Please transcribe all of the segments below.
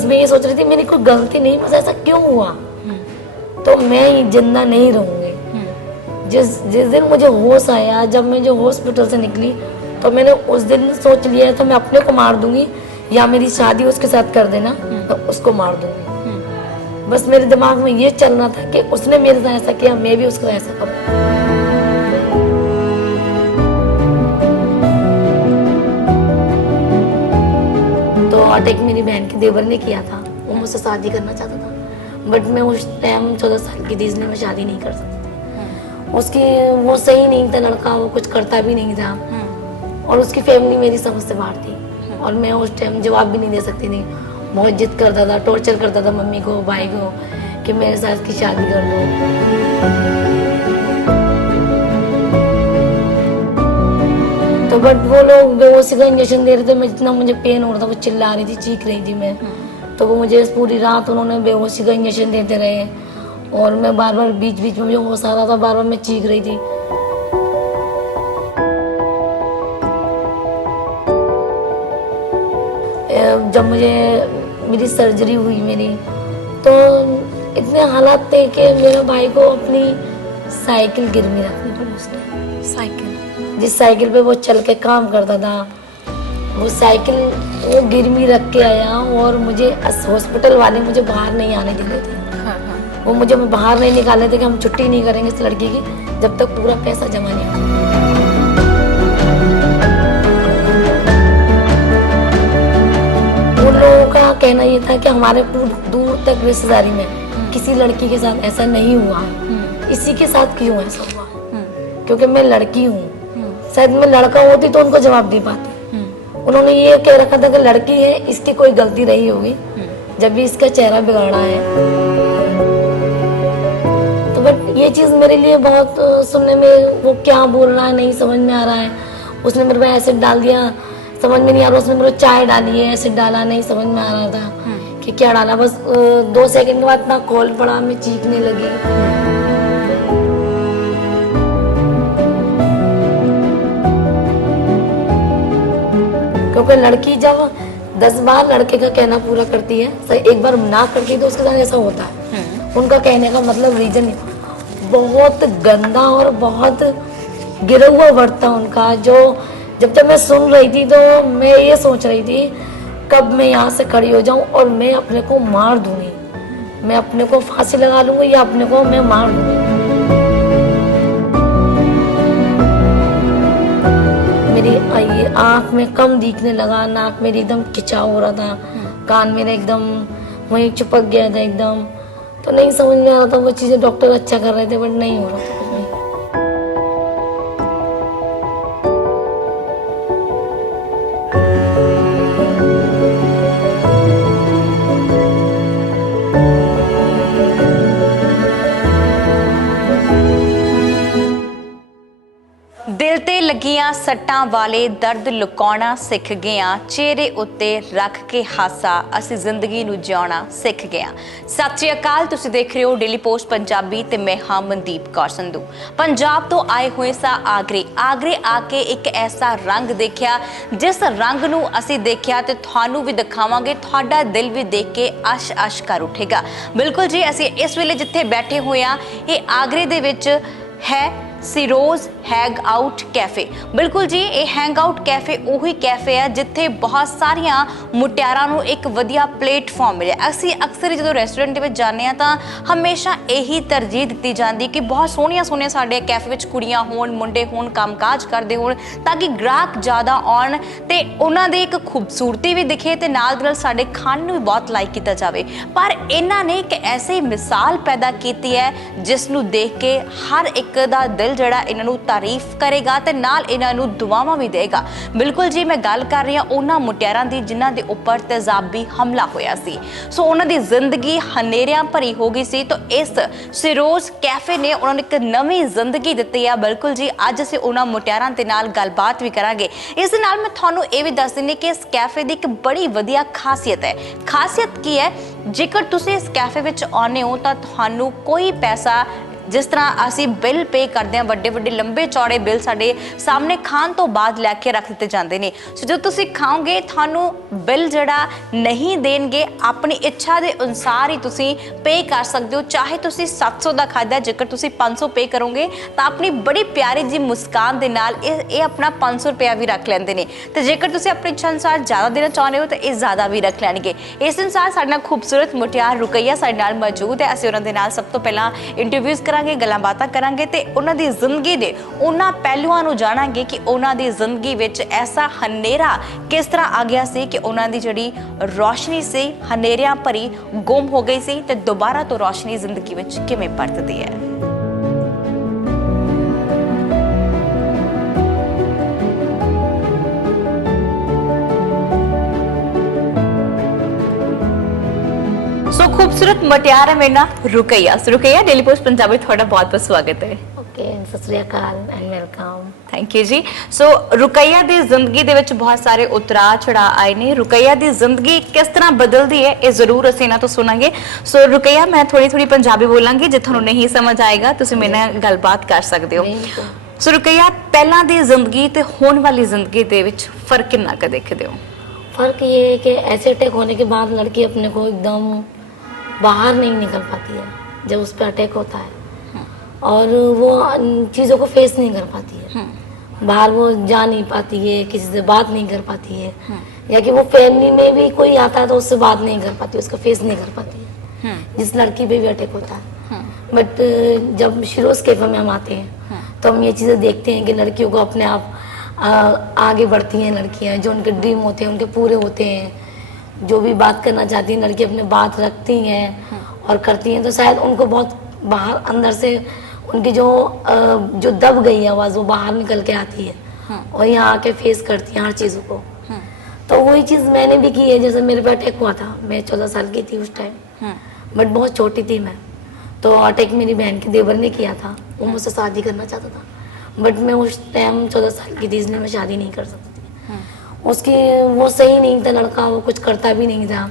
बस मैं ये सोच रही थी मेरी कोई गलती नहीं, बस ऐसा क्यों हुआ, तो मैं जिंदा नहीं रहूंगी। जिस दिन मुझे होश आया, जब मैं जो हॉस्पिटल से निकली, तो मैंने उस दिन सोच लिया तो मैं अपने को मार दूंगी या मेरी शादी उसके साथ कर देना, तो उसको मार दूंगी। बस मेरे दिमाग में ये चल रहा था कि उसने मेरे साथ ऐसा किया, मैं भी उसको ऐसा करूँ। तो अटैक मेरी बहन के देवर ने किया था, वो मुझसे शादी करना चाहता था, बट मैं उस टाइम 14 साल की थी, इसलिए मैं शादी नहीं कर सकती। उसकी वो सही नहीं था लड़का, वो कुछ करता भी नहीं था, और उसकी फैमिली मेरी समझ से बाहर थी, और मैं उस टाइम जवाब भी नहीं दे सकती थी। बहुत जिद करता था, टॉर्चर करता था मम्मी को, भाई को, कि मेरे साथ की शादी कर दो। तो बट वो लोग बेहोशी का इंजेक्शन दे रहे थे, मैं जितना मुझे पेन हो रहा था, वो चिल्ला रही थी, चीख रही थी मैं, तो वो मुझे पूरी रात उन्होंने बेहोशी का इंजेक्शन देते रहे, और मैं बार बार बीच बीच में मुझे होश आ रहा था, बार बार मैं चीख रही थी। जब मुझे मेरी सर्जरी हुई मेरी, तो इतने हालात थे कि मेरे भाई को अपनी साइकिल गिरवी रखनी पड़ी उसने। साइकिल, जिस साइकिल पे वो चल के काम करता था, वो साइकिल वो गिरवी रख के आया, और मुझे हॉस्पिटल वाले मुझे बाहर नहीं आने दे रहे थे। वो मुझे बाहर नहीं निकाले थे कि हम छुट्टी नहीं करेंगे इस लड़की की जब तक पूरा पैसा जमा नहीं होगा। उन लोगों का कहना ये था कि हमारे दूर तक रिश्तेदारी में किसी लड़की के साथ ऐसा नहीं हुआ, इसी के साथ क्यों ऐसा हुआ, क्योंकि मैं लड़की हूँ। शायद मैं लड़का होती तो उनको जवाब दे पाती। उन्होंने ये कह रखा था कि लड़की है, इसकी कोई गलती रही होगी जब भी इसका चेहरा बिगड़ा है। तो बट ये चीज मेरे लिए बहुत सुनने में, वो क्या बोल रहा है नहीं समझ में आ रहा है। उसने मेरे पे एसिड डाल दिया, समझ में नहीं आ रहा, उसने मेरे चाय डाली है, एसिड डाला, नहीं समझ में आ रहा था कि क्या डाला। बस 2 सेकंड के बाद ना कॉल पड़ा, मैं चीखने लगी। क्योंकि लड़की जब 10 बार लड़के का कहना पूरा करती है, एक बार ना करती है तो उसके साथ ऐसा होता है। उनका कहने का मतलब रीजन बहुत गंदा और बहुत गिरा हुआ वर्ड था उनका, जो जब मैं सुन रही थी तो मैं ये सोच रही थी कब मैं यहाँ से खड़ी हो जाऊं और मैं अपने को मार दूंगी, मैं अपने को फांसी लगा लूंगी या अपने को मैं मार दूंगी। मेरी ये आँख में कम दिखने लगा, नाक मेरी एकदम खिंचाव हो रहा था, कान मेरे एकदम वहीं चिपक गया था एकदम, तो नहीं समझ में आ रहा था। वो चीज़ें डॉक्टर अच्छा कर रहे थे बट नहीं हो रहा था कुछ भी। दिल ते लगियां सट्टां वाले दर्द लुकाउणा सिख गए, चेहरे उत्ते रख के हासा असीं जिंदगी नूं जिउणा सिख गए। सत श्री अकाल, तुसीं देख रहे हो डेली पोस्ट पंजाबी ते मैं हां मनदीप कौर संधू। पंजाब तो आए हुए सा आगरे आके एक ऐसा रंग देखा, जिस रंग नूं असीं देखा ते तुहानूं भी दिखावांगे, तुहाडा दिल भी देख के अश अश कर उठेगा। बिल्कुल जी, असीं इस वेले जिथे बैठे हुए हां, ये आगरे दे विच है सिरोज हैग आउट कैफे। बिल्कुल जी, ये हैंग आउट कैफे उही कैफे है जिथे बहुत सारिया मुटियारां नूं एक वधिया प्लेटफॉर्म मिले। असीं अक्सर जो रेस्टोरेंट में जाने तो हमेशा यही तरजीह दी जाती कि बहुत सोहणिया सोहणिया साडे कैफे विच कुड़ियां होण, मुंडे होण, कामकाज करते होण, ताकि ग्राहक ज़्यादा आउण ते उन्हां दी एक खूबसूरती भी दिखे ते नाल दी नाल साडे खाण नूं भी बहुत लाइक किया जाए। पर इन्हां ने एक ऐसी मिसाल पैदा की है जिस नूं देख के हर एक दा दिल जड़ा इन्हों तारीफ करेगा ते नाल इन्हों दुआवां भी देगा। बिल्कुल जी, मैं गल कर रही हूँ उन्हां मुटियारां दी जिन्हां दे उपर तेजाबी हमला होया सी। सो उन्हां दी जिंदगी हनेरियां भरी हो गई सी, तो इस सिरोज कैफे ने उन्होंने एक नवीं जिंदगी दित्ती है। बिल्कुल जी, अज असीं उन्हां मुटियारां दे नाल गलबात भी करांगे। इस दे नाल मैं तुहानूं ये भी दस दिंदी कि इस कैफे दी एक बड़ी वधिया खासियत है। खासियत की है, जेकर तुसीं इस कैफे विच आउंदे हो तां तुहानूं कोई पैसा जिस तरह ਅਸੀਂ ਬਿੱਲ ਪੇ ਕਰਦੇ ਹਾਂ, ਵੱਡੇ ਵੱਡੇ ਲੰਬੇ ਚੌੜੇ ਬਿੱਲ ਸਾਡੇ ਸਾਹਮਣੇ ਖਾਣ ਤੋਂ ਬਾਅਦ ਲੈ ਕੇ ਰੱਖ ਦਿੱਤੇ ਜਾਂਦੇ ਨੇ। ਸੋ ਜਦੋਂ ਤੁਸੀਂ ਖਾਓਗੇ ਤੁਹਾਨੂੰ ਬਿੱਲ ਜਿਹੜਾ ਨਹੀਂ ਦੇਣਗੇ, ਆਪਣੀ ਇੱਛਾ ਦੇ ਅਨੁਸਾਰ ਹੀ ਤੁਸੀਂ ਪੇ ਕਰ ਸਕਦੇ ਹੋ। ਚਾਹੇ ਤੁਸੀਂ 700 ਦਾ ਖਾਦਾ, ਜੇਕਰ ਤੁਸੀਂ 500 ਪੇ ਕਰੋਗੇ ਤਾਂ ਆਪਣੀ ਬੜੀ ਪਿਆਰੀ ਜੀ ਮੁਸਕਾਨ ਦੇ ਨਾਲ ਇਹ ਆਪਣਾ 500 ਰੁਪਇਆ ਵੀ ਰੱਖ ਲੈਂਦੇ ਨੇ, ਤੇ ਜੇਕਰ ਤੁਸੀਂ ਆਪਣੀ ਇੱਛਾ ਅਨੁਸਾਰ ਜ਼ਿਆਦਾ ਦੇਣਾ ਚਾਹੁੰਦੇ ਹੋ ਤਾਂ ਇਹ ਜ਼ਿਆਦਾ ਵੀ ਰੱਖ ਲੈਣਗੇ। ਇਸ ਅਨੁਸਾਰ ਸਾਡੇ ਨਾਲ ਖੂਬਸੂਰਤ ਮੁਟਿਆਰ ਰੁਕਈਆ ਸਾਡੇ ਨਾਲ ਮੌਜੂਦ ਹੈ। ਅਸੀਂ ਉਹਨਾਂ ਦੇ ਨਾਲ ਸਭ ਤੋਂ ਪਹਿਲਾਂ ਇੰਟਰਵਿਊਜ਼ ਕਰਾਂਗੇ, ਗੱਲਾਂ ਬਾਤਾਂ ਕਰਾਂਗੇ ਤੇ ਉਹਨਾਂ ਦੀ ਜ਼ਿੰਦਗੀ ਦੇ ਉਹਨਾਂ ਪਹਿਲੂਆਂ ਨੂੰ ਜਾਣਾਂਗੇ ਕਿ ਉਹਨਾਂ ਦੀ ਜ਼ਿੰਦਗੀ ਵਿੱਚ ਐਸਾ ਹਨੇਰਾ ਕਿਸ ਤਰ੍ਹਾਂ ਆ ਗਿਆ ਸੀ ਕਿ ਉਹਨਾਂ ਦੀ ਜਿਹੜੀ ਰੋਸ਼ਨੀ ਸੀ ਹਨੇਰਿਆਂ ਭਰੀ ਗੁੰਮ ਹੋ ਗਈ ਸੀ ਤੇ ਦੁਬਾਰਾ ਤੋਂ ਰੋਸ਼ਨੀ ਜ਼ਿੰਦਗੀ ਵਿੱਚ ਕਿਵੇਂ ਪਰਤਦੀ ਹੈ। ਸੋ ਖੂਬਸੂਰਤ ਮਟਿਆਰ ਹੈ ਮੇਰੇ ਨਾਲ ਰੁਕਈਆ। ਰੁਕਈਆ, ਡੇਲੀ ਪੋਸਟ ਪੰਜਾਬੀ ਤੁਹਾਡਾ ਬਹੁਤ ਬਹੁਤ ਸਵਾਗਤ ਹੈ। ओके, सत श्री अकाल एंड वेलकम। थैंक यू जी। सो रुकैया ਦੀ ਜ਼ਿੰਦਗੀ ਦੇ ਵਿੱਚ ਬਹੁਤ ਸਾਰੇ ਉਤਰਾਅ ਚੜਾਅ ਆਏ ਨੇ। ਰੁਕੈया ਦੀ ਜ਼ਿੰਦਗੀ ਕਿਸ ਤਰ੍ਹਾਂ ਬਦਲਦੀ ਹੈ ਇਹ ਜ਼ਰੂਰ ਅਸੀਂ ਇਹਨਾਂ ਤੋਂ ਸੁਣਾਂਗੇ। ਸੋ ਰੁਕੈया, ਮੈਂ ਥੋੜੀ ਪੰਜਾਬੀ ਬੋਲਾਂਗੀ, ਜੇ ਤੁਹਾਨੂੰ ਨਹੀਂ ਸਮਝ ਆਏਗਾ ਤੁਸੀਂ ਮੇਰੇ ਨਾਲ ਗੱਲਬਾਤ ਕਰ ਸਕਦੇ ਹੋ। ਸੋ ਰੁਕੈया, ਪਹਿਲਾਂ ਦੀ ਜ਼ਿੰਦਗੀ ਤੇ ਹੁਣ ਵਾਲੀ ਜ਼ਿੰਦਗੀ ਦੇ ਵਿੱਚ ਫਰਕ ਕਿੰਨਾ ਕੁ ਦੇਖਦੇ ਹੋ? फर्क ये है कि ऐसे अटैक होने के बाद लड़की अपने को एकदम बाहर नहीं निकल पाती है जब उस पर अटैक होता है, और वो चीज़ों को फेस नहीं कर पाती है। बाहर वो जा नहीं पाती है, किसी से बात नहीं कर पाती है, या कि वो फैमिली में भी कोई आता है तो उससे बात नहीं कर पाती, उसका फेस नहीं कर पाती है, जिस लड़की पे भी अटैक होता है। बट जब शिरोज कैफे में हम आते हैं तो हम ये चीज़ें देखते हैं कि लड़कियों को अपने आप आगे बढ़ती हैं लड़कियां, जो उनके ड्रीम होते हैं उनके पूरे होते हैं, जो भी बात करना चाहती हैं लड़की अपने बात रखती हैं और करती हैं, तो शायद उनको बहुत बाहर अंदर से उनकी जो दब गई आवाज़ वो बाहर निकल के आती है और यहाँ आके फेस करती हैं हर चीज़ों को। तो वही चीज़ मैंने भी की है। जैसे मेरे पे अटैक हुआ था, मैं 14 साल की थी उस टाइम, बट बहुत छोटी थी मैं, तो अटैक मेरी बहन के देवर ने किया था। वो मुझसे शादी करना चाहता था, बट मैं उस टाइम 14 साल की थी, इसलिए मैं शादी नहीं कर सकती थी। उसकी वो सही नहीं था लड़का, वो कुछ करता भी नहीं था,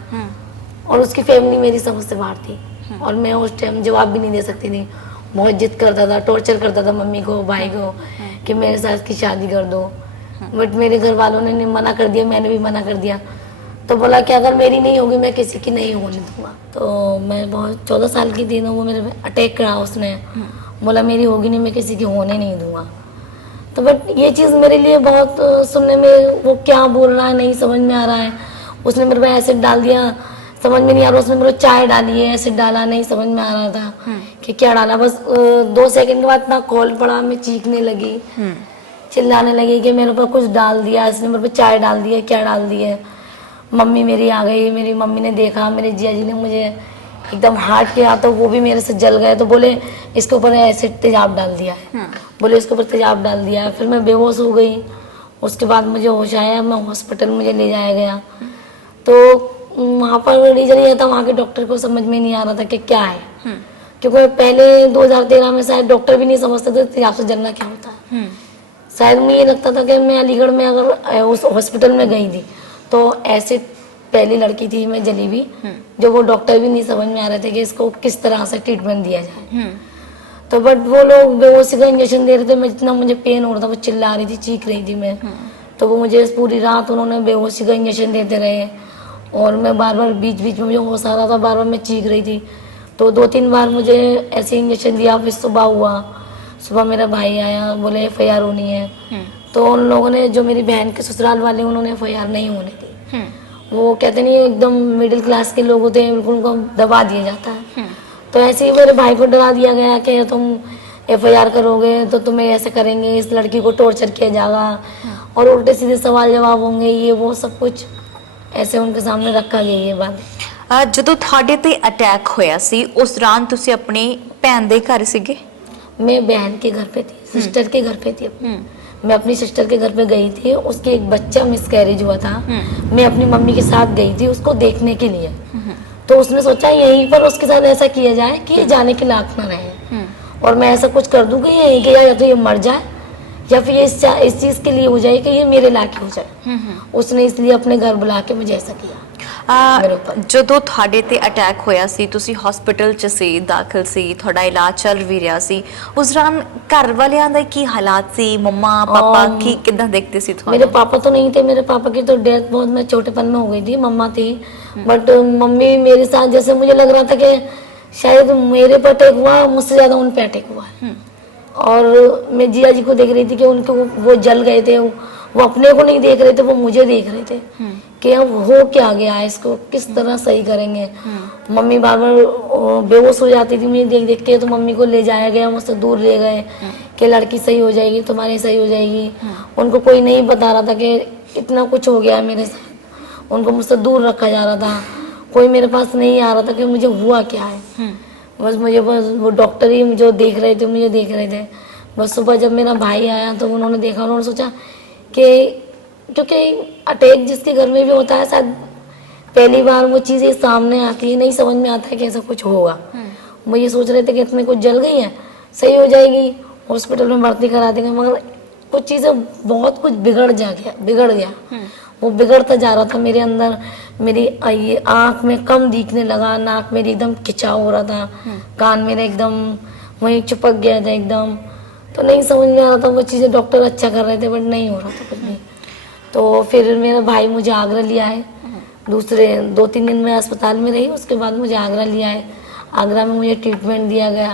और उसकी फैमिली मेरी समझ से बाहर थी, और मैं उस टाइम जवाब भी नहीं दे सकती थी। बहुत जिद करता था, टॉर्चर करता था मम्मी को, भाई को, कि मेरे साथ की शादी कर दो, बट मेरे घर वालों ने मना कर दिया, मैंने भी मना कर दिया। तो बोला कि अगर मेरी नहीं होगी मैं किसी की नहीं होने दूंगा। तो मैं बहुत 14 साल की थी ना, वो मेरे अटैक करा उसने, बोला मेरी होगी नहीं, मैं किसी की होने नहीं दूंगा। तो बट ये चीज़ मेरे लिए बहुत सुनने में, वो क्या बोल रहा है नहीं समझ में आ रहा है। उसने मेरे पे एसिड डाल दिया, समझ में नहीं आ रहा। उसने मेरे को चाय डाली है, एसिड डाला, नहीं समझ में आ रहा था कि क्या डाला। बस 2 सेकंड के बाद इतना कॉल पड़ा, मैं चीखने लगी, चिल्लाने लगी कि मेरे ऊपर कुछ डाल दिया, इसने मेरे पे चाय डाल दी है, क्या डाल दी है। मम्मी मेरी आ गई, मेरी मम्मी ने देखा, मेरे जिया जी ने मुझे एकदम हार्ट किया, तो वो भी मेरे से जल गए। तो बोले इसके ऊपर एसिड तेजाब डाल दिया है, बोले इसके ऊपर तेजाब डाल दिया है। फिर मैं बेहोश हो गई। उसके बाद मुझे होश आया, मैं हॉस्पिटल मुझे ले जाया गया। तो वहाँ पर रीजन ये था, वहाँ के डॉक्टर को समझ में नहीं आ रहा था कि क्या है, क्योंकि पहले 2013 में शायद डॉक्टर भी नहीं समझते थे तेजाब से जलना क्या होता है। शायद मुझे ये लगता था कि मैं अलीगढ़ में अगर उस हॉस्पिटल में गई थी तो ऐसे पहली लड़की थी मैं जली भी, जो वो डॉक्टर भी नहीं समझ में आ रहे थे कि इसको किस तरह से ट्रीटमेंट दिया जाए। तो बट वो लोग बेहोशी का इंजेक्शन दे रहे थे, मैं जितना मुझे पेन हो रहा था, वो चिल्ला रही थी, चीख रही थी मैं। तो वो मुझे पूरी रात उन्होंने बेहोशी का इंजेक्शन देते रहे, और मैं बार बार बीच बीच में मुझे होश आ रहा था, बार बार मैं चीख रही थी। तो 2-3 बार मुझे ऐसे इंजेक्शन दिया। फिर सुबह हुआ, सुबह मेरा भाई आया, बोले FIR होनी है। तो उन लोगों ने, जो मेरी बहन के ससुराल वाले, उन्होंने FIR नहीं होने दी। वो कहते नहीं, एकदम मिडिल क्लास के लोग होते हैं, बिल्कुल उनको दबा दिया जाता है। तो ऐसे ही मेरे भाई को डरा दिया गया कि तुम FIR करोगे तो तुम्हें ऐसे करेंगे, इस लड़की को टॉर्चर किया जाएगा, और उल्टे सीधे सवाल जवाब होंगे, ये वो सब कुछ ऐसे उनके सामने रखा गया ये बात। ਜਦੋਂ ਤੁਹਾਡੇ ਤੇ ਅਟੈਕ ਹੋਇਆ ਸੀ ਉਸ ਦੌਰਾਨ ਤੁਸੀਂ ਆਪਣੀ ਭੈਣ ਦੇ ਘਰ ਸੀਗੇ? मैं बहन के घर पे थी, सिस्टर के घर पे थी अपनी। मैं अपनी सिस्टर के घर पे गई थी, उसके एक बच्चा मिसकैरेज हुआ था। मैं अपनी मम्मी के साथ गई थी उसको देखने के लिए। तो उसने सोचा यहीं पर उसके साथ ऐसा किया जाए कि ये जाने के लायक ना रहे, और मैं ऐसा कुछ कर दूंगी यहीं कि या तो ये मर जाए, या फिर ये इस चीज के लिए हो जाए कि ये मेरे लायक हो जाए। उसने इसलिए अपने घर बुला के मुझे ऐसा किया। मेरे ऊपर। ਜਦੋਂ ਤੁਹਾਡੇ ਤੇ ਅਟੈਕ ਹੋਇਆ ਸੀ ਤੁਸੀਂ ਹਸਪੀਟਲ 'ਚ ਸੀ, ਦਾਖਲ ਸੀ, ਤੁਹਾਡਾ ਇਲਾਜ ਚੱਲ ਵੀ ਰਿਹਾ ਸੀ, ਉਸ ਦੌਰਾਨ ਘਰ ਵਾਲਿਆਂ ਦਾ ਕੀ ਹਾਲਾਤ ਸੀ? ਮੰਮਾ ਪਾਪਾ ਕੀ ਕਿੱਦਾਂ ਦੇਖਦੇ ਸੀ मेरे ਤੁਹਾਨੂੰ? पापा तो नहीं थे, मेरे पापा की तो डेथ बहुत मैं छोटेपन में हो गई थी, मम्मा थी। बट मम्मी मेरे साथ, जैसे मुझे लग रहा था कि शायद मेरे पर अटैक हुआ, मुझसे ज्यादा उन पे अटैक हुआ है। और मैं जिया जी को देख रही थी कि उनको वो जल गए थे, वो अपने को नहीं देख रहे थे, वो मुझे देख रहे थे कि अब हो क्या गया है, इसको किस तरह सही करेंगे। मम्मी बार बार बेहोश हो जाती थी मुझे देख देख के, तो मम्मी को ले जाया गया, मुझसे दूर ले गए कि लड़की सही हो जाएगी, तुम्हारी सही हो जाएगी। उनको कोई नहीं बता रहा था कि इतना कुछ हो गया है मेरे साथ, उनको मुझसे दूर रखा जा रहा था, कोई मेरे पास नहीं आ रहा था कि मुझे हुआ क्या है। बस वो डॉक्टर ही जो देख रहे थे, मुझे देख रहे थे। बस सुबह जब मेरा भाई आया तो उन्होंने देखा, उन्होंने सोचा कि क्योंकि अटैक जिसके घर में भी होता है, शायद पहली बार वो चीज़ें सामने आती है, नहीं समझ में आता है कि ऐसा कुछ होगा। वो ये सोच रहे थे कि इतने कुछ जल गई है, सही हो जाएगी, हॉस्पिटल में भर्ती करा देंगे, मगर कुछ चीज़ें बहुत कुछ बिगड़ गया। वो बिगड़ता जा रहा था मेरे अंदर। मेरी ये आँख में कम दिखने लगा, नाक मेरी एकदम खिंचाव हो रहा था, कान मेरे एकदम वहीं चिपक गया था एकदम। तो नहीं समझ में आ रहा था, वो चीज़ें डॉक्टर अच्छा कर रहे थे बट नहीं हो रहा था कुछ भी। तो फिर मेरा भाई मुझे आगरा लिया है, दूसरे 2-3 दिन में अस्पताल में रही, उसके बाद मुझे आगरा लिया है। आगरा में मुझे ट्रीटमेंट दिया गया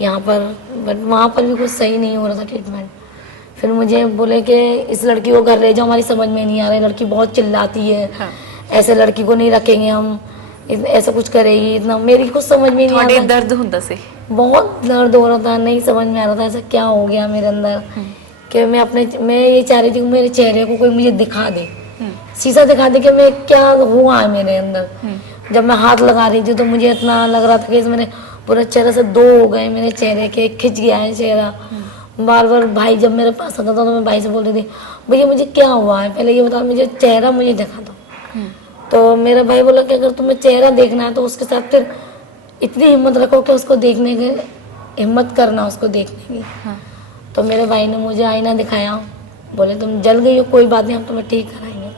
यहाँ पर, बट वहाँ पर भी कुछ सही नहीं हो रहा था ट्रीटमेंट। फिर मुझे बोले कि इस लड़की को घर ले जाओ, हमारी समझ में नहीं आ रहा है, लड़की बहुत चिल्लाती है, ऐसे लड़की को नहीं रखेंगे हम, ऐसा कुछ करेगी, इतना मेरी कुछ समझ में नहीं आ ਤੁਹਾਡੇ रहा। ਦਰਦ ਹੁੰਦਾ ਸੀ? बहुत दर्द हो रहा था, नहीं समझ में आ रहा था ऐसा क्या हो गया मेरे अंदर कि मैं ये चाह रही थी कि मेरे चेहरे को कोई मुझे दिखा दे, शीशा दिखा दे कि मैं क्या हुआ है मेरे अंदर। जब मैं हाथ लगा रही थी तो मुझे इतना लग रहा था कि मेरे पूरा चेहरे से 2 हो गए, मेरे चेहरे के खिंच गया है चेहरा। बार बार भाई जब मेरे पास आता था तो मैं भाई से बोलती थी, भैया मुझे क्या हुआ है, पहले ये बताओ, मुझे चेहरा मुझे दिखा दो। तो मेरा भाई बोला कि अगर तुम्हें चेहरा देखना है तो उसके साथ फिर इतनी हिम्मत रखो कि उसको देखने की हिम्मत करना, उसको देखने की। तो मेरे भाई ने मुझे आईना दिखाया, बोले तुम जल गई हो, कोई बात नहीं, हम तुम्हें ठीक कराएंगे।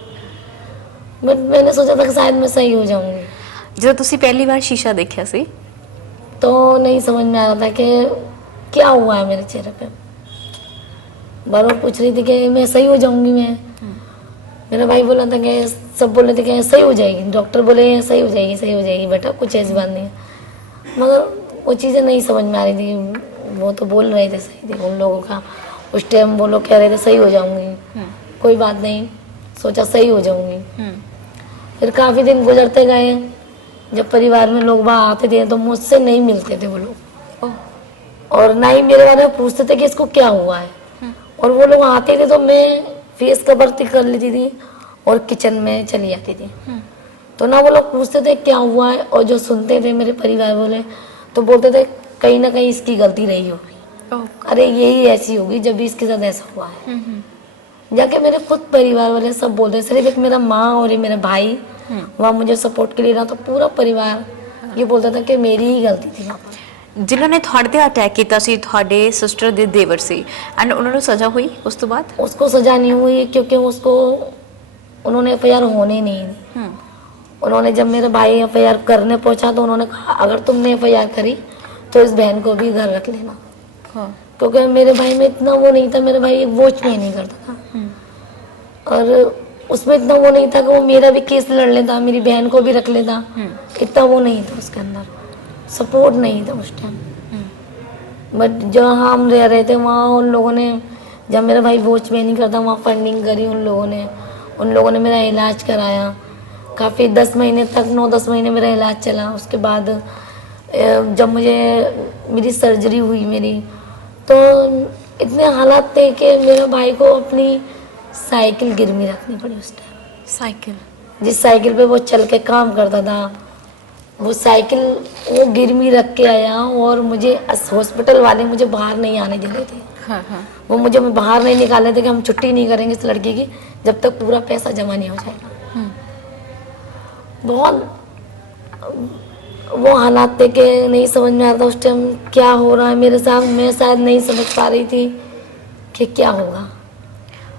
बट मैंने सोचा था कि शायद मैं सही हो जाऊंगी। ਜਦੋਂ ਤੁਸੀਂ ਪਹਿਲੀ ਵਾਰ ਸ਼ੀਸ਼ਾ ਦੇਖਿਆ ਸੀ तो नहीं समझ में आ रहा था कि क्या हुआ है मेरे चेहरे पे। बार बार पूछ रही थी कि मैं सही हो जाऊंगी मैं। मेरा भाई बोला था कि सब बोल रहे थे कि सही हो जाएगी, डॉक्टर बोले सही हो जाएगी बेटा, कुछ ऐसी बात नहीं है। मगर वो चीज़ें नहीं समझ में आ रही थी। वो तो बोल रहे थे सही थे, उन लोगों का उस टाइम वो लोग कह रहे थे सही हो जाऊंगी, कोई बात नहीं, सोचा सही हो जाऊंगी। फिर काफ़ी दिन गुजरते गए, जब परिवार में लोग वहाँ आते थे तो मुझसे नहीं मिलते थे वो लोग, और ना ही मेरे बारे में पूछते थे कि इसको क्या हुआ है। और वो लोग आते थे तो मैं फेस कवर कर लेती थी और किचन में चली जाती थी। तो ना वो लोग पूछते थे क्या हुआ है, और जो सुनते थे मेरे परिवार वाले तो बोलते थे कहीं ना कहीं इसकी गलती रही होगी, अरे यही ऐसी होगी जब भी इसके साथ ऐसा हुआ है। जाके मेरे खुद परिवार वाले सब बोलते, सिर्फ एक मेरा माँ और ये मेरा भाई वहाँ मुझे सपोर्ट के लिए रहा, तो पूरा परिवार ये बोलता था कि मेरी ही गलती थी वहाँ पर। ਜਿਨ੍ਹਾਂ ਨੇ ਤੁਹਾਡੇ ਤੇ ਅਟੈਕ ਕੀਤਾ ਸੀ ਤੁਹਾਡੇ ਸਿਸਟਰ ਦੇ ਦੇਵਰ ਸੀ, ਐਂਡ ਉਹਨਾਂ ਨੂੰ ਸਜ਼ਾ ਹੋਈ ਉਸ ਤੋਂ ਬਾਅਦ? उसको सजा नहीं हुई क्योंकि उसको उन्होंने एफआईआर होने नहीं दी। उन्होंने जब मेरे भाई एफआईआर करने पहुंचा तो उन्होंने कहा अगर तुमने एफआईआर करी तो इस बहन को भी घर रख लेना, क्योंकि मेरे भाई में इतना वो नहीं था, मेरे भाई वॉच में नहीं करता था, और उसमें इतना वो नहीं था कि वो मेरा भी केस लड़ लेता, मेरी बहन को भी रख लेता, इतना वो नहीं था उसके अंदर, सपोर्ट नहीं था उस टाइम। बट जहाँ हम रह रहे थे वहाँ उन लोगों ने, जब मेरा भाई वॉच में नहीं करता, वहाँ फंडिंग करी उन लोगों ने मेरा इलाज कराया काफ़ी 10 महीने तक, 9-10 महीने मेरा इलाज चला। उसके बाद जब मुझे मेरी सर्जरी हुई मेरी, तो इतने हालात थे कि मेरे भाई को अपनी साइकिल गिरवी रखनी पड़ी उस टाइम। ਸਾਈਕਲ? जिस साइकिल पे वो चल के काम करता था, वो साइकिल वो गिरवी रख के आया, और मुझे हॉस्पिटल वाले मुझे बाहर नहीं आने दे रहे थे। ਹਾਂ ਹਾਂ वो मुझे बाहर नहीं निकाले थे कि हम छुट्टी नहीं करेंगे इस लड़की की जब तक पूरा पैसा जमा नहीं हो जाएगा। बहुत वो हालात थे कि नहीं समझ में आ रहा था उस टाइम क्या हो रहा है मेरे साथ। मैं शायद नहीं समझ पा रही थी कि क्या होगा।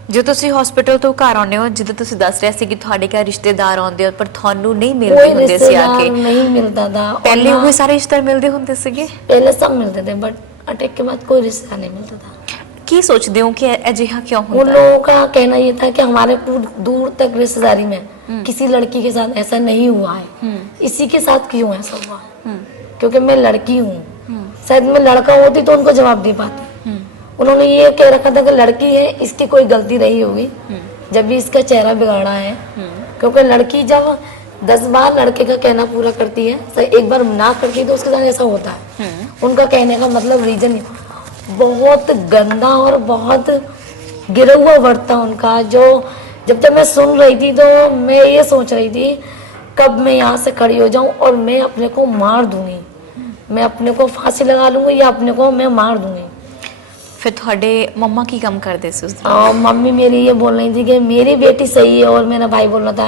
जो ਤੁਸੀਂ ਹਸਪੀਟਲ ਤੋਂ ਘਰ ਆਉਂਦੇ ਹੋ, ਜਿੱਦਾਂ ਤੁਸੀਂ ਦੱਸ ਰਿਹਾ ਸੀ ਕਿ ਤੁਹਾਡੇ ਘਰ ਰਿਸ਼ਤੇਦਾਰ ਆਉਂਦੇ ਹੋ ਪਰ ਤੁਹਾਨੂੰ ਨਹੀਂ कोई ਮਿਲਦੇ ਹੁੰਦੇ ਸੀ ਆ रिश्तेदार ਕੇ, नहीं मिलता था। और ਪਹਿਲੇ ना- ਉਹ ਸਾਰੇ ਰਿਸ਼ਤੇਦਾਰ ਮਿਲਦੇ ਹੁੰਦੇ ਸੀਗੇ। पहले सब मिलते थे, बट अटैक के बाद कोई रिश्तेदार नहीं मिलता था। ਕੀ ਸੋਚਦੇ ਹੋ ਕਿ ਅਜਿਹਾ ਕਿਉਂ उन ਹੁੰਦਾ है? लोगों का कहना ये था कि हमारे दूर तक रिश्तेदारी में किसी लड़की के साथ ऐसा नहीं हुआ है, इसी के साथ क्यों ऐसा हुआ है? क्योंकि मैं लड़की हूँ, शायद मैं लड़का होती तो उनको जवाब दे पाती। उन्होंने ये कह रखा था कि लड़की है, इसकी कोई गलती रही होगी जब भी इसका चेहरा बिगाड़ा है। क्योंकि लड़की जब 10 बार लड़के का कहना पूरा करती है, तो एक बार ना करती है तो उसके साथ ऐसा होता है। उनका कहने का मतलब रीजन बहुत गंदा और बहुत गिरा हुआ वर्ड था उनका। जो जब मैं सुन रही थी तो मैं ये सोच रही थी कब मैं यहाँ से खड़ी हो जाऊं और मैं अपने को मार दूंगी, मैं अपने को फांसी लगा लूंगी या अपने को मैं मार दूंगी। ਫਿਰ ਤੁਹਾਡੇ ਮੰਮਾ ਕੀ ਕੰਮ ਕਰਦੇ ਸੀ ਉਸ ਦਿਨ? और मम्मी मेरी ये बोल रही थी कि मेरी बेटी सही है, और मेरा भाई बोल रहा था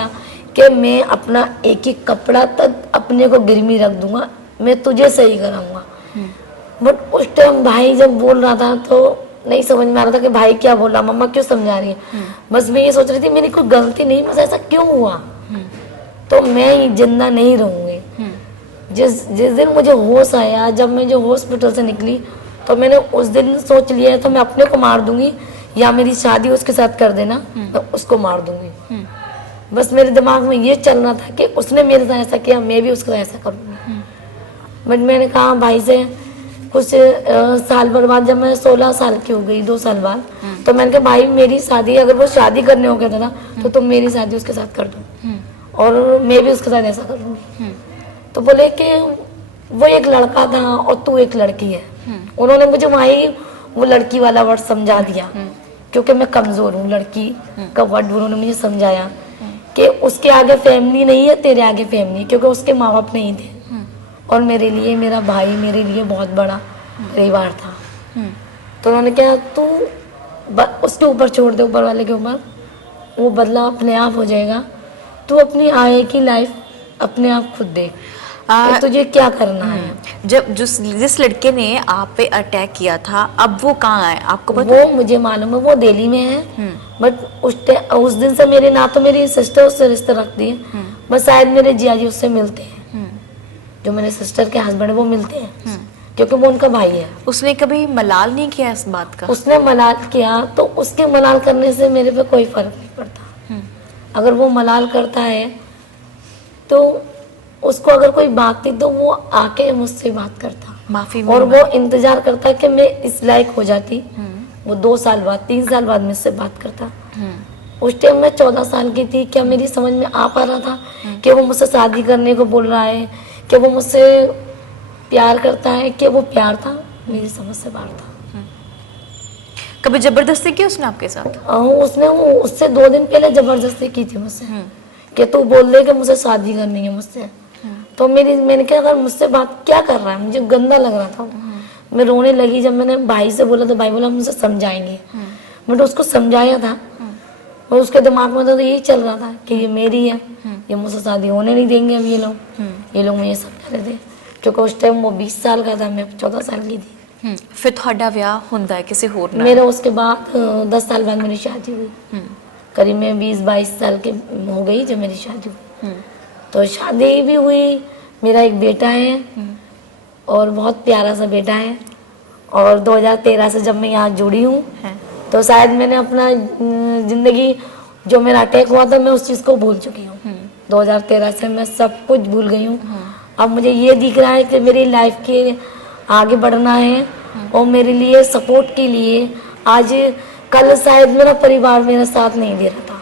कि मैं अपना एक एक कपड़ा तक अपने को गिरवी रख दूंगा, मैं तुझे सही कराऊंगा। बट उस टाइम भाई जब बोल रहा था तो नहीं समझ में आ रहा था कि भाई क्या बोल रहा, मम्मा क्यों समझा रही है। बस मैं ये सोच रही थी मेरी कोई गलती नहीं, बस ऐसा क्यों हुआ, तो मैं जिंदा नहीं रहूंगी। जिस जिस दिन मुझे होश आया, जब मैं जो हॉस्पिटल से निकली, तो मैंने उस दिन सोच लिया है तो मैं अपने को मार दूंगी या मेरी शादी उसके साथ कर देना, मैं उसको मार दूंगी। बस मेरे दिमाग में ये चल रहा था कि उसने मेरे साथ ऐसा किया, मैं भी उसके साथ ऐसा करूंगी। बट मैंने कहा भाई से कुछ साल भर बाद, जब मैं 16 साल की हो गई, 2 साल बाद, तो मैंने कहा भाई मेरी शादी, अगर वो शादी करने हो गया था ना, तो तुम मेरी शादी उसके साथ कर दो और मैं भी उसके साथ ऐसा करूंगी। तो बोले कि वो एक लड़का था और तू एक लड़की है। उन्होंने मुझे वहीं वो लड़की वाला वर्ड समझा दिया, क्योंकि मैं कमजोर हूँ, लड़की का वर्ड उन्होंने मुझे समझाया कि उसके आगे फैमिली नहीं है, तेरे आगे फैमिली, क्योंकि उसके माँ बाप नहीं थे और मेरे लिए मेरा भाई मेरे लिए बहुत बड़ा परिवार था। तो उन्होंने कहा तू उसके ऊपर छोड़ दे, ऊपर वाले के ऊपर, वो बदला अपने आप हो जाएगा, तू अपनी आगे की लाइफ अपने आप खुद देख कि तुझे क्या करना है। जब जिस लड़के ने आप पे अटैक किया था, अब वो कहाँ है आपको पता? वो मुझे मालूम है, वो दिल्ली में है। बट उस दिन से मेरे ना तो मेरी सिस्टर उससे रिश्ता रखती है, बस शायद मेरे जिया जी उससे मिलते हैं, जो मेरे सिस्टर के हस्बैंड वो मिलते हैं, क्योंकि वो उनका भाई है। उसने कभी मलाल नहीं किया इस बात का? उसने मलाल किया तो उसके मलाल करने से मेरे पे कोई फर्क नहीं पड़ता। अगर वो मलाल करता है तो उसको अगर कोई बात थी तो वो आके मुझसे बात करता, माफी और वो इंतजार करता कि मैं इस लायक हो जाती। वो 2 साल बाद 3 साल बाद मुझसे बात करता। उस टाइम मैं 14 साल की थी, क्या मेरी समझ में आ पा रहा था कि वो मुझसे शादी करने को बोल रहा है, कि वो मुझसे प्यार करता है, कि वो प्यार था, मेरी समझ से बाहर था। कभी जबरदस्ती की उसने आपके साथ? उसने उससे 2 दिन पहले जबरदस्ती की थी मुझसे कि तू बोल दे कि मुझे शादी करनी है मुझसे। तो मैंने कहा अगर मुझसे बात क्या कर रहा है, मुझे गंदा लग रहा था। मैं रोने लगी। जब मैंने भाई से बोला तो भाई बोला मुझे समझाएंगे। मैंने उसको समझाया था और उसके दिमाग में तो यही चल रहा था कि ये मेरी है, ये मुझसे शादी होने नहीं देंगे अब ये लोग मुझे समझा रहे थे, क्योंकि उस टाइम वो 20 साल का था, मैं 14 साल की थी। फिर ਤੁਹਾਡਾ ਵਿਆਹ ਹੁੰਦਾ है किसी होर नाल? मेरा उसके बाद 10 साल बाद मेरी शादी हुई। करीब में 20-22 साल की हो गई जब मेरी शादी हुई। तो शादी भी हुई, मेरा एक बेटा है और बहुत प्यारा सा बेटा है। और 2013 से जब मैं यहाँ जुड़ी हूँ तो शायद मैंने अपना जिंदगी, जो मेरा अटैक हुआ था, मैं उस चीज़ को भूल चुकी हूँ। 2013 से मैं सब कुछ भूल गई हूँ। अब मुझे ये दिख रहा है कि मेरी लाइफ के आगे बढ़ना है और मेरे लिए सपोर्ट के लिए आज कल शायद मेरा परिवार मेरा साथ नहीं दे रहा था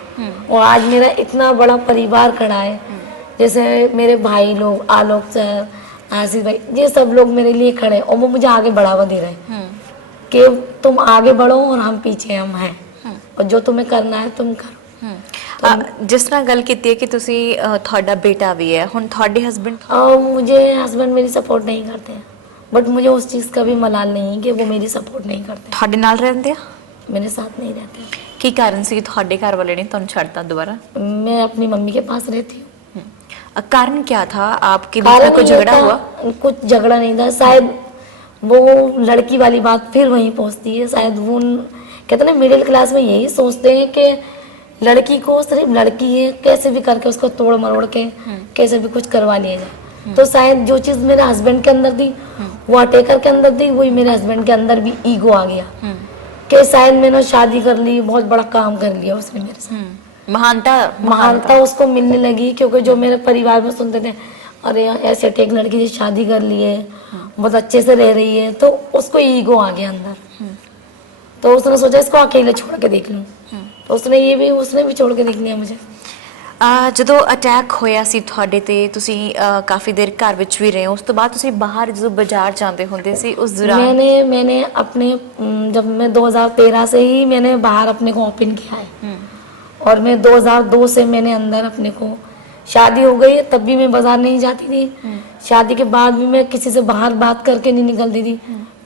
और आज मेरा इतना बड़ा परिवार खड़ा है। जैसे मेरे भाई लोग, आलोक सर, आसिफ भाई, ये सब लोग मेरे लिए खड़े हैं और वो मुझे आगे बढ़ावा दे रहे हैं कि तुम आगे बढ़ो और हम पीछे हम हैं और जो तुम्हें करना है तुम करो। ਜਿਸ ਨਾਲ ਗੱਲ ਕੀਤੀ ਹੈ ਕਿ ਤੁਸੀਂ ਤੁਹਾਡਾ ਬੇਟਾ ਵੀ ਹੈ, ਹੁਣ ਤੁਹਾਡੇ ਹਸਬੰਡ? मुझे हस्बैंड मेरी सपोर्ट नहीं करते हैं, बट मुझे उस चीज़ का भी मलाल नहीं है कि वो मेरी सपोर्ट नहीं करते, ਤੁਹਾਡੇ ਨਾਲ ਰਹਿੰਦੇ ਆ? मेरे साथ नहीं रहते। ਕੀ ਕਾਰਨ ਸੀ ਕਿ ਤੁਹਾਡੇ ਘਰ ਵਾਲੇ ਨੇ ਤੁਹਾਨੂੰ ਛੱਡਤਾ ਦੁਬਾਰਾ? मैं अपनी मम्मी के पास रहती हूँ। कारण क्या था? आपके बीच में कारण कोई ये झगड़ा था, हुआ? कुछ झगड़ा नहीं था, शायद वो लड़की वाली बात फिर वहीं पहुंचती है। शायद वो कहते ना मिडिल क्लास में यही सोचते हैं कि लड़की को सिर्फ लड़की है, कैसे भी करके उसको तोड़ मरोड़ के कैसे भी कुछ करवा लिया जाए। तो शायद जो चीज़ मेरे हस्बैंड के अंदर थी वो अटेकर के अंदर थी, वही मेरे हस्बैंड के अंदर भी ईगो आ गया कि शायद मैंने शादी कर ली, बहुत बड़ा काम कर लिया उसने मेरे साथ। महानता उसको मिलने लगी, क्योंकि जो मेरे परिवार में सुनते थे अरे यार ऐसे एक लड़की से शादी कर ली है, बहुत अच्छे से रह रही है, तो उसको ईगो आ गया अंदर। तो उसने सोचा इसको अकेले छोड़ के देख लूं, तो उसने भी छोड़ के देख लिया मुझे। ਜਦੋਂ ਅਟੈਕ ਹੋਇਆ ਸੀ ਤੁਹਾਡੇ ਤੇ, ਤੁਸੀਂ ਕਾਫੀ ਦੇਰ ਘਰ ਵਿੱਚ ਵੀ ਰਹੇ ਹੋ, ਉਸ ਤੋਂ ਬਾਅਦ ਤੁਸੀਂ ਬਾਹਰ ਜਦੋਂ ਬਾਜ਼ਾਰ ਜਾਂਦੇ ਹੁੰਦੇ ਸੀ ਉਸ ਦੌਰਾਨ मैंने अपने जब मैं 2013 से ही मैंने बाहर अपने को ओपन किया है, और मैं 2002 से मैंने अंदर अपने को, शादी हो गई तब भी मैं बाजार नहीं जाती थी, शादी के बाद भी मैं किसी से बाहर बात करके नहीं निकलती थी,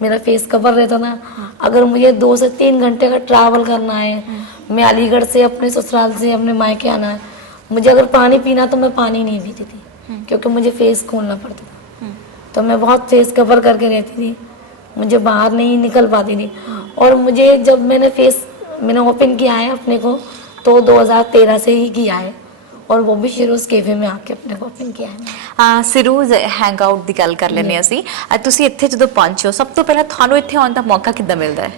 मेरा फेस कवर रहता था। अगर मुझे 2 से 3 घंटे का ट्रैवल करना है, मैं अलीगढ़ से अपने ससुराल से अपने मायके आना है, मुझे अगर पानी पीना तो मैं पानी नहीं पीती थी, क्योंकि मुझे फेस खोलना पड़ता था। तो मैं बहुत फेस कवर करके रहती थी, मुझे बाहर नहीं निकल पाती थी। और मुझे जब मैंने ओपन किया है अपने को तो 2013 से ही किया है, और वो भी शिरोज कैफे में आके अपने को ओपन किया है। ਸਿਰੋਜ਼ ਹੈਂਗ ਆਊਟ ਦੀ ਗੱਲ ਕਰ ਲੈਂਦੇ ਅਸੀਂ। ਤੁਸੀਂ ਇੱਥੇ ਜਦੋਂ ਪਹੁੰਚੇ ਹੋ, ਸਭ ਤੋਂ ਪਹਿਲਾਂ ਤੁਹਾਨੂੰ ਇੱਥੇ ਆਉਣ ਦਾ ਮੌਕਾ ਕਿੱਦਾਂ ਮਿਲਦਾ ਹੈ?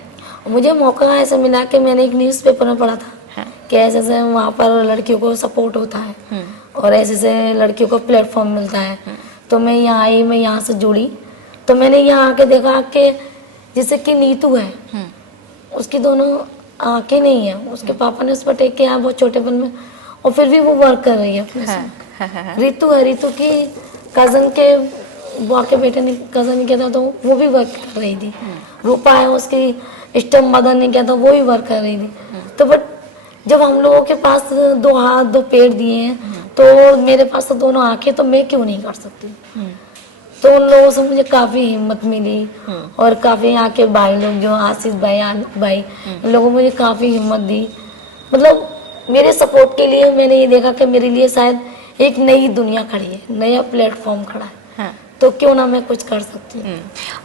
मुझे मौका ऐसा मिला कि मैंने एक न्यूज़पेपर में पढ़ा था कि ऐसे ऐसे वहाँ पर लड़कियों को सपोर्ट होता है और ऐसे ऐसे लड़कियों को प्लेटफॉर्म मिलता है। तो मैं यहाँ आई, मैं यहाँ से जुड़ी, तो मैंने यहाँ आके देखा कि जैसे कि नीतू है, उसकी दोनों आंखें नहीं है, उसके पापा ने उस पर टेक किया बहुत छोटेपन में, और फिर भी वो वर्क कर रही है अपने साथ। रितु है, रितु की कज़न के बुआ के बेटे ने कज़न ने किया था, तो वो भी वर्क कर रही थी। रूपा है, उसकी स्टेप मदर ने किया था, वो भी वर्क कर रही थी। तो बट जब हम लोगों के पास 2 हाथ 2 पैर दिए हैं, तो मेरे पास तो दोनों आंखें, तो मैं क्यों नहीं कर सकती? तो उन लोगों से मुझे काफ़ी हिम्मत मिली, और काफ़ी यहाँ के भाई लोग जो आशीष भाई, आनंद भाई, इन लोगों ने मुझे काफ़ी हिम्मत दी। मतलब मेरे सपोर्ट के लिए मैंने ये देखा कि मेरे लिए शायद एक नई दुनिया खड़ी है, नया प्लेटफॉर्म खड़ा है, तो क्यों ना मैं कुछ कर सकती हूँ।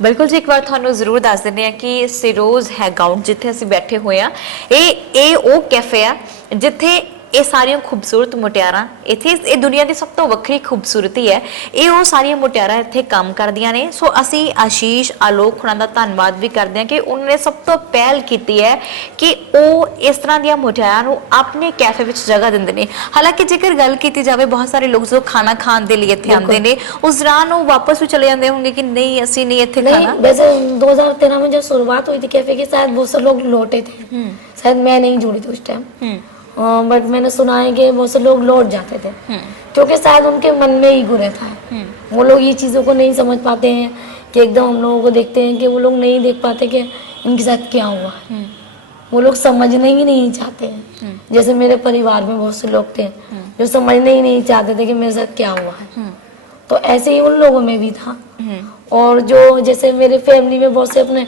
ਬਿਲਕੁਲ ਜੀ, ਇੱਕ ਵਾਰ ਤੁਹਾਨੂੰ ਜ਼ਰੂਰ ਦੱਸ ਦਿੰਦੇ ਆ ਕਿ ਸਿਰੋਜ਼ ਹੈਂਗ ਆਊਟ ਜਿੱਥੇ ਅਸੀਂ ਬੈਠੇ ਹੋਏ ਆ, ਇਹ ਉਹ ਕੈਫੇ ਆ ਜਿੱਥੇ ਇਹ ਸਾਰੀਆਂ ਖੂਬਸੂਰਤ ਮੁਟਿਆਰਾਂ, ਇੱਥੇ ਇਹ ਦੁਨੀਆ ਦੀ ਸਭ ਤੋਂ ਵੱਖਰੀ ਖੂਬਸੂਰਤੀ ਹੈ, ਇਹ ਉਹ ਸਾਰੀਆਂ ਮੁਟਿਆਰਾਂ ਇੱਥੇ ਕੰਮ ਕਰਦੀਆਂ ਨੇ। ਸੋ ਅਸੀਂ ਆਸ਼ੀਸ਼ ਆਲੋਕ ਹੁਣਾਂ ਦਾ ਧੰਨਵਾਦ ਵੀ ਕਰਦੇ ਹਾਂ ਕਿ ਉਹਨਾਂ ਨੇ ਸਭ ਤੋਂ ਪਹਿਲ ਕੀਤੀ ਹੈ ਕਿ ਉਹ ਇਸ ਤਰ੍ਹਾਂ ਦੀਆਂ ਮੁਟਿਆਰਾਂ ਨੂੰ ਆਪਣੇ ਕੈਫੇ ਵਿੱਚ ਜਗ੍ਹਾ ਦਿੰਦੇ ਨੇ। ਹਾਲਾਂਕਿ ਜੇਕਰ ਗੱਲ ਕੀਤੀ ਜਾਵੇ, ਬਹੁਤ ਸਾਰੇ ਲੋਕ ਜੋ ਖਾਣਾ ਖਾਣ ਦੇ ਲਈ ਇੱਥੇ ਆਉਂਦੇ ਨੇ, ਉਸ ਦੌਰਾਨ ਉਹ ਵਾਪਸ ਵੀ ਚਲੇ ਜਾਂਦੇ ਹੋਣਗੇ कि नहीं ਅਸੀਂ नहीं ਇੱਥੇ खाना। वैसे 2013 में जब शुरुआत हुई थी कैफे की, शायद बहुत से लोग लौटे थे, शायद मैं नहीं जुड़ी थी उस टाइम, बट मैंने सुना है कि बहुत से लोग लौट जाते थे, क्योंकि शायद उनके मन में ईगो रहता है। वो लोग ये चीज़ों को नहीं समझ पाते हैं कि एकदम हम लोगों को देखते हैं कि वो लोग नहीं देख पाते कि इनके साथ क्या हुआ है, वो लोग समझने ही नहीं चाहते हैं। जैसे मेरे परिवार में बहुत से लोग थे जो समझने ही नहीं चाहते थे कि मेरे साथ क्या हुआ है, तो ऐसे ही उन लोगों में भी था। और जो जैसे मेरे फैमिली में बहुत से अपने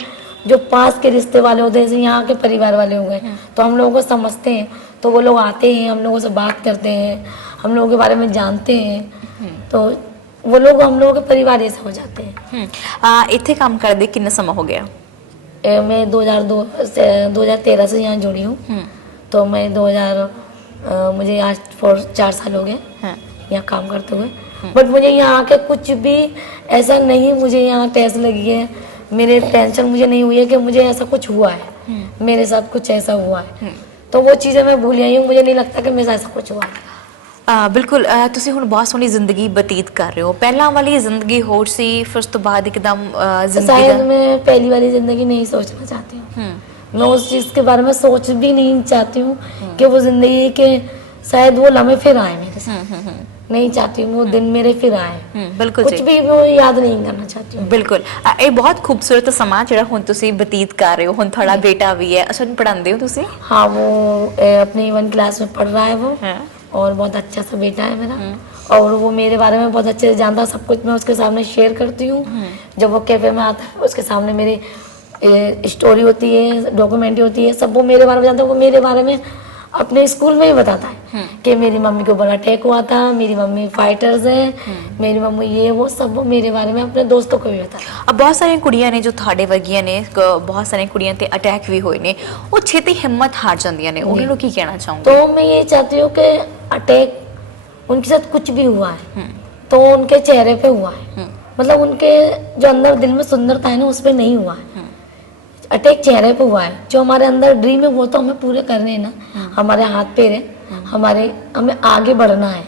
जो पास के रिश्ते वाले होते हैं, जैसे यहाँ के परिवार वाले हो गए, तो हम लोगों को समझते हैं, तो वो लोग आते हैं, हम लोगों से बात करते हैं, हम लोगों के बारे में जानते हैं, तो वो लोग हम लोगों के परिवार जैसे हो जाते हैं। ਇੱਥੇ ਕੰਮ ਕਰਦੇ ਕਿੰਨਾ ਸਮਾਂ ਹੋ ਗਿਆ? मैं 2013 से यहाँ जुड़ी हूँ, तो मैं मुझे आज 4 साल हो गए यहाँ काम करते हुए। बट मुझे यहाँ आके कुछ भी ऐसा नहीं, मुझे यहाँ टेंशन लगी है, मेरे टेंशन मुझे नहीं हुई है कि मुझे ऐसा कुछ हुआ है, मेरे साथ कुछ ऐसा हुआ है, तो वो चीज़ें मैं भूल आई हूँ। मुझे नहीं लगता कि मेरे साथ ऐसा कुछ हुआ है। ਬਿਲਕੁਲ, ਤੁਸੀਂ ਹੁਣ ਬਹੁਤ ਸੋਹਣੀ ਜ਼ਿੰਦਗੀ ਬਤੀਤ ਕਰ ਰਹੇ ਹੋ। ਪਹਿਲਾਂ ਵਾਲੀ ਜ਼ਿੰਦਗੀ ਹੋਰ ਸੀ, ਫਿਰ ਉਸ ਤੋਂ ਬਾਅਦ ਇੱਕਦਮ ਜ਼ਿੰਦਗੀ शायद मैं पहली वाली जिंदगी नहीं सोचना चाहती हूँ, मैं उस चीज़ के बारे में सोच भी नहीं चाहती हूँ कि वो जिंदगी के शायद वो लम्हे फिर आए मेरे साथ, नहीं चाहती हूँ वो दिन मेरे फिर आए, ਬਿਲਕੁਲ कुछ भी वो याद नहीं करना चाहती हूँ। ਬਿਲਕੁਲ, ਇਹ ਬਹੁਤ ਖੂਬਸੂਰਤ ਸਮਾਂ ਜਿਹੜਾ ਹੁਣ ਤੁਸੀਂ ਬਤੀਤ ਕਰ ਰਹੇ ਹੋ। ਹੁਣ ਤੁਹਾਡਾ ਬੇਟਾ ਵੀ ਹੈ, ਅੱਛਾ ਪੜ੍ਹਾਉਂਦੇ ਹੋ ਤੁਸੀਂ? हाँ, वो अपनी 1 क्लास में पढ़ रहा है वो, और बहुत अच्छा सा बेटा है मेरा, और वो मेरे बारे में बहुत अच्छे से जानता है, सब कुछ मैं उसके सामने शेयर करती हूँ। जब वो कैफे में आता है उसके सामने मेरी स्टोरी होती है, डॉक्यूमेंट्री होती है, सब वो मेरे बारे में जानता है, वो मेरे बारे में अपने स्कूल में ही बताता है कि मेरी मम्मी को बड़ा अटैक हुआ था, मेरी मम्मी फाइटर्स है, मेरी मम्मी ये वो सब वो मेरे बारे में अपने दोस्तों को भी बताता। अब बहुत सारिया कुड़ियां ने जो ਤੁਹਾਡੇ ਵਰਗੀਆਂ ਨੇ बहुत सारिया कुड़ियां ते अटैक भी होए ने वो छेती हिम्मत हार जांदियां ने उन्हें की कहना चाहूंगी? तो मैं ये चाहती हूँ कि अटैक उनके साथ कुछ भी हुआ है तो उनके चेहरे पे हुआ है, मतलब उनके जो अंदर दिल में सुंदरता है ना उस पर नहीं हुआ है, अटैक चेहरे पे हुआ है। जो हमारे अंदर ड्रीम है वो तो हमें पूरे करने हैं ना, हमारे हाथ पैर है, हमें आगे बढ़ना है,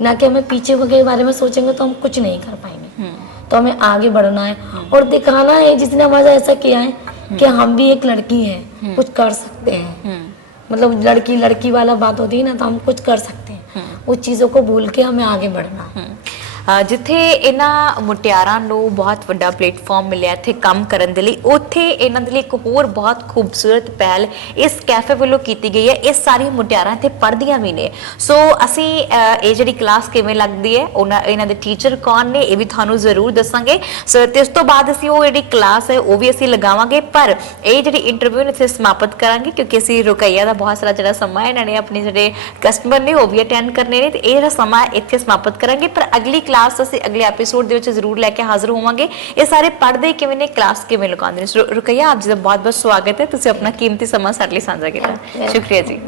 ना कि हमें पीछे के बारे में सोचेंगे तो हम कुछ नहीं कर पाएंगे। तो हमें आगे बढ़ना है और दिखाना है जिसने हमारा ऐसा किया है कि हम भी एक लड़की है, कुछ कर सकते हैं। मतलब लड़की लड़की वाला बात होती है ना, तो हम कुछ कर सकते हैं, उस चीज़ों को भूल के हमें आगे बढ़ना है। ਜਿੱਥੇ ਇਹਨਾਂ ਮੁਟਿਆਰਾਂ ਨੂੰ ਬਹੁਤ ਵੱਡਾ ਪਲੇਟਫਾਰਮ ਮਿਲਿਆ ਇੱਥੇ ਕੰਮ ਕਰਨ ਦੇ ਲਈ, ਉੱਥੇ ਇਹਨਾਂ ਦੇ ਲਈ ਇੱਕ ਹੋਰ ਬਹੁਤ ਖੂਬਸੂਰਤ ਪਹਿਲ ਇਸ ਕੈਫੇ ਵੱਲੋਂ ਕੀਤੀ ਗਈ ਹੈ। ਇਹ ਸਾਰੀਆਂ ਮੁਟਿਆਰਾਂ ਇੱਥੇ ਪੜ੍ਹਦੀਆਂ ਵੀ ਨੇ। ਸੋ ਅਸੀਂ ਇਹ ਜਿਹੜੀ ਕਲਾਸ ਕਿਵੇਂ ਲੱਗਦੀ ਹੈ, ਇਹਨਾਂ ਦੇ ਟੀਚਰ ਕੌਣ ਨੇ, ਇਹ ਵੀ ਤੁਹਾਨੂੰ ਜ਼ਰੂਰ ਦੱਸਾਂਗੇ। ਸੋ ਤੇ ਉਸ ਤੋਂ ਬਾਅਦ ਅਸੀਂ ਉਹ ਜਿਹੜੀ ਕਲਾਸ ਹੈ ਉਹ ਵੀ ਅਸੀਂ ਲਗਾਵਾਂਗੇ। ਪਰ ਇਹ ਜਿਹੜੀ ਇੰਟਰਵਿਊ ਨੂੰ ਇੱਥੇ ਸਮਾਪਤ ਕਰਾਂਗੇ ਕਿਉਂਕਿ ਅਸੀਂ ਰੁਕਈਆ ਦਾ ਬਹੁਤ ਸਾਰਾ ਜਿਹੜਾ ਸਮਾਂ ਇਹਨਾਂ ਨੇ ਆਪਣੇ ਜਿਹੜੇ ਕਸਟਮਰ ਨੇ ਉਹ ਵੀ ਅਟੈਂਡ ਕਰਨੇ ਨੇ, ਤੇ ਇਹ ਜਿਹੜਾ ਸਮਾਂ ਇੱਥੇ ਸਮਾਪਤ ਕਰਾਂਗੇ। ਪਰ ਅਗਲੀ ਕਲਾਸ ਅਸੀਂ ਅਗਲੇ ਐਪੀਸੋਡ ਦੇ ਵਿੱਚ ਜ਼ਰੂਰ ਲੈ ਕੇ ਹਾਜ਼ਰ ਹੋਵਾਂਗੇ। ਇਹ ਸਾਰੇ ਪੜ੍ਹਦੇ ਕਿਵੇਂ ਨੇ, ਕਲਾਸ ਕਿਵੇਂ ਲਗਾਉਂਦੇ ਨੇ। ਰੁਕਈਆ ਆਪ ਜੀ ਦਾ ਬਹੁਤ ਬਹੁਤ ਸਵਾਗਤ ਹੈ, ਤੁਸੀਂ ਆਪਣਾ ਕੀਮਤੀ ਸਮਾਂ ਸਾਡੇ ਲਈ ਸਾਂਝਾ ਕੀਤਾ, ਸ਼ੁਕਰੀਆ ਜੀ।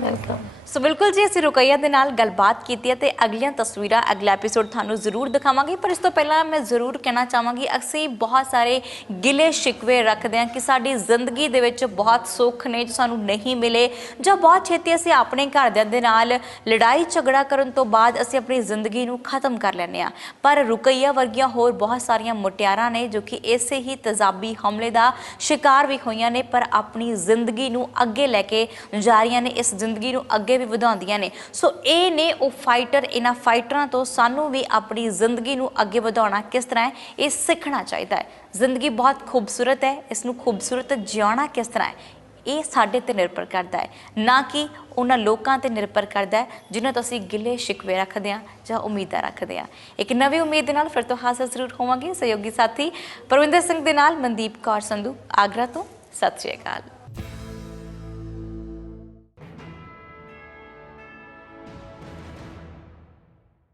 ਸੋ ਬਿਲਕੁਲ ਜੀ, ਅਸੀਂ ਰੁਕਈਆ ਦੇ ਨਾਲ ਗੱਲਬਾਤ ਕੀਤੀ ਹੈ ਤੇ ਅਗਲੀਆਂ ਤਸਵੀਰਾਂ ਅਗਲਾ ਐਪੀਸੋਡ ਤੁਹਾਨੂੰ ਜ਼ਰੂਰ ਦਿਖਾਵਾਂਗੇ। ਪਰ ਇਸ ਤੋਂ ਪਹਿਲਾਂ ਮੈਂ ਜ਼ਰੂਰ ਕਹਿਣਾ ਚਾਹਾਂਗੀ, ਅਸੀਂ ਬਹੁਤ ਸਾਰੇ ਗਿਲੇ ਸ਼ਿਕਵੇ ਰੱਖਦੇ ਹਾਂ ਕਿ ਸਾਡੀ ਜ਼ਿੰਦਗੀ ਦੇ ਵਿੱਚ ਬਹੁਤ ਸੁੱਖ ਨੇ ਜੋ ਸਾਨੂੰ ਨਹੀਂ ਮਿਲੇ, ਜਾਂ ਬਹੁਤ ਛੇਤੀ ਅਸੀਂ ਆਪਣੇ ਘਰਦਿਆਂ ਦੇ ਨਾਲ ਲੜਾਈ ਝਗੜਾ ਕਰਨ ਤੋਂ ਬਾਅਦ ਅਸੀਂ ਆਪਣੀ ਜ਼ਿੰਦਗੀ ਨੂੰ ਖਤਮ ਕਰ ਲੈਂਦੇ ਹਾਂ। ਪਰ ਰੁਕਈਆ ਵਰਗੀਆਂ ਹੋਰ ਬਹੁਤ ਸਾਰੀਆਂ ਮੁਟਿਆਰਾਂ ਨੇ ਜੋ ਕਿ ਇਸੇ ਹੀ ਤੇਜ਼ਾਬੀ ਹਮਲੇ ਦਾ ਸ਼ਿਕਾਰ ਵੀ ਹੋਈਆਂ ਨੇ, ਪਰ ਆਪਣੀ ਜ਼ਿੰਦਗੀ ਨੂੰ ਅੱਗੇ ਲੈ ਕੇ ਜਾ ਰਹੀਆਂ ਨੇ, ਇਸ ਜ਼ਿੰਦਗੀ ਨੂੰ ਅੱਗੇ ਵੀ ਵਧਾਉਂਦੀਆਂ ਨੇ। ਸੋ ਇਹ ਨੇ ਉਹ ਫਾਈਟਰ। ਇਹਨਾਂ ਫਾਈਟਰਾਂ ਤੋਂ ਸਾਨੂੰ ਵੀ ਆਪਣੀ ਜ਼ਿੰਦਗੀ ਨੂੰ ਅੱਗੇ ਵਧਾਉਣਾ ਕਿਸ ਤਰ੍ਹਾਂ ਹੈ ਇਹ ਸਿੱਖਣਾ ਚਾਹੀਦਾ ਹੈ। ਜ਼ਿੰਦਗੀ ਬਹੁਤ ਖੂਬਸੂਰਤ ਹੈ, ਇਸ ਨੂੰ ਖੂਬਸੂਰਤ ਜਿਉਣਾ ਕਿਸ ਤਰ੍ਹਾਂ ਹੈ ਇਹ ਸਾਡੇ ਤੇ ਨਿਰਭਰ ਕਰਦਾ ਹੈ, ਨਾ ਕਿ ਉਹਨਾਂ ਲੋਕਾਂ ਤੇ ਨਿਰਭਰ ਕਰਦਾ ਹੈ ਜਿਨ੍ਹਾਂ ਤੋਂ ਅਸੀਂ ਗਿਲੇ ਸ਼ਿਕਵੇ ਰੱਖਦੇ ਹਾਂ ਜਾਂ ਉਮੀਦਾਂ ਰੱਖਦੇ ਹਾਂ। ਇੱਕ ਨਵੀਂ ਉਮੀਦ ਦੇ ਨਾਲ ਫਿਰ ਤੋਂ ਹਾਜ਼ਰ ਜ਼ਰੂਰ ਹੋਵਾਂਗੇ। ਸਹਿਯੋਗੀ ਸਾਥੀ ਪਰਵਿੰਦਰ ਸਿੰਘ ਦੇ ਨਾਲ ਮਨਦੀਪ ਕੌਰ ਸੰਧੂ, ਆਗਰਾ ਤੋਂ। ਸਤਿ ਸ਼੍ਰੀ ਅਕਾਲ।